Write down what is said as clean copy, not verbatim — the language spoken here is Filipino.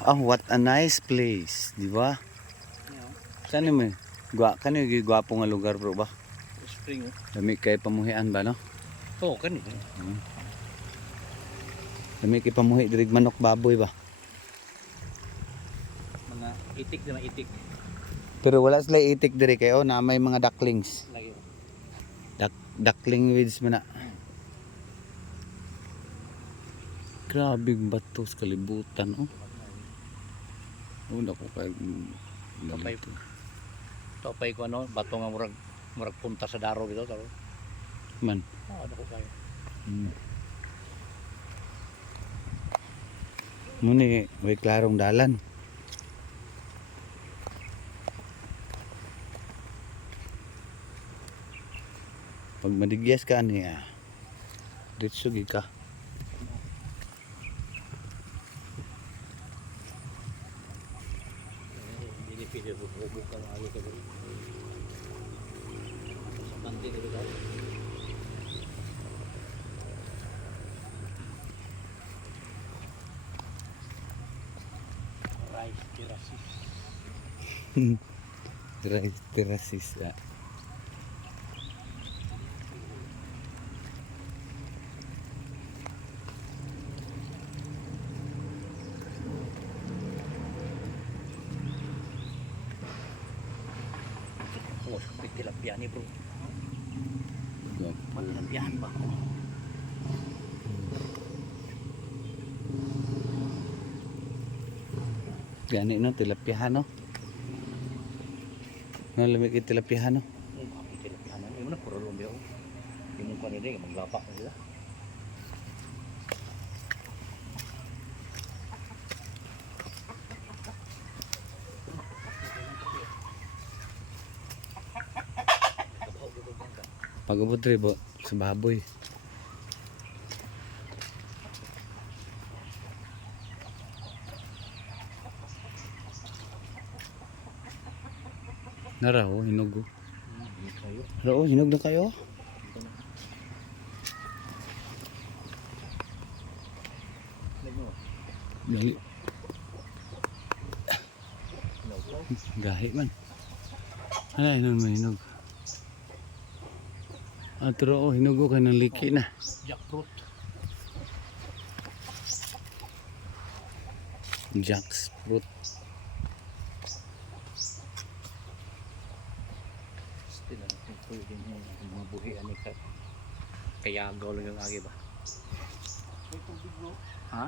Oh, what a nice place, di ba? Saan mo? Kano yung gwapo nga lugar bro ba? Spring. Dami kay pamuhian ba no? Oo, kanina. Dami kay pamuhi dirig manok baboy ba? Mga itik na itik. Pero wala sila itik diri kayo na may mga ducklings. Lagi. Duckling weeds man na. Grabe bato sa kalibutan oh. Una ko kay Topay ko ano, bato nga murag punta sa daro dito taro. Man. Ano ko kayo. Muni, may klarong dalan. Pag madigyas ka niya, ditso gi ka. Hindi pwede bubuk ka lagi ka bro. Sa kanti dito ka. Rice terraces. Rice terraces. Oh, may tilapia ni bro. Malapihan ba ako? Gani no, tilapihan no. Nalamig yung tilapihan no. Tilapia na. Yung na puro lumyo. Yung ko nila, maglapak na sila. Pag-abot rin bo, sa baboy. Nara oh, hinog oh. Nara oh, hinog na kayo. Dali. Gahi man. Ano yun may hinog. Pero oh, hinog oh, kanang liki na. Jackfruit. Jackfruit. Still, pwede yung mga buhian ni kaya gaw lang yung agi ba? Ha?